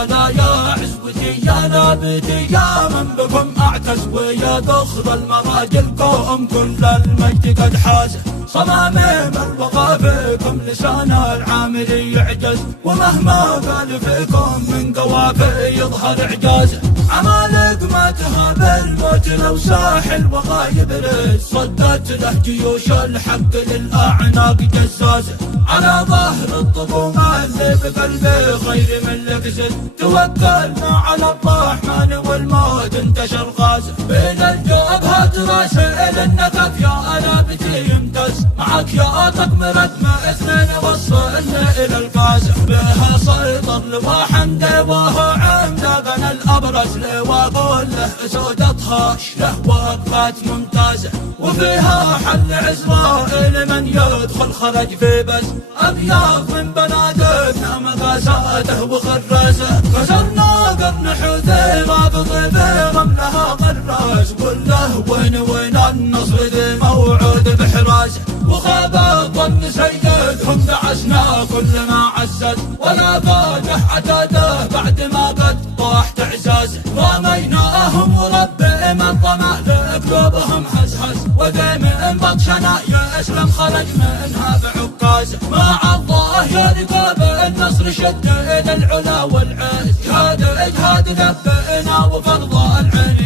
هلا يا عزوتي يا نابتي يا من بكم أعتز ويا ذخر المراجلكم كل المجد قد حاز صماميم الوغى فيكم لسان العامري يعجز ومهما قال فيكم من قوافي يظهر إعجازه عمالق ما تهاب الموت لو ساحل وغى يبرز صدت له جيوش الحق للأعناق جزازه على ظهر الطبوم اللي بقلبي خير من لكسد توكلنا على الرحمن والموت انتشر غازه بين الجواب راسل انك يا نابتي يمتاز معك يا طقم ردم اثنين وصلنا الى الغازه بها سيطر لواء حمد وهو عملاقنا الابرز واقول له سودتها له وقفات ممتازه وفيها حل عزرائيل من يدخل خرج في بس أبيض من بنادقنا مقاساته وخرازه كسرنا قرن حوثي رابط برملها غراز قل له وين النصر ذي موعود بحرازه وخاب الظن سيدهم دعسنا كلنا عزت ولا فاجه عتاده بعد ما قد طاحت اعزازه رميناهم وربي من طمع لقلوبهم حسحس وديم بطشنا يا اسلم خرج منها بعكازه مع الله يا رقاب النصر شد الى العلا والعز جهاد اجهاد لبئنا وفرض العين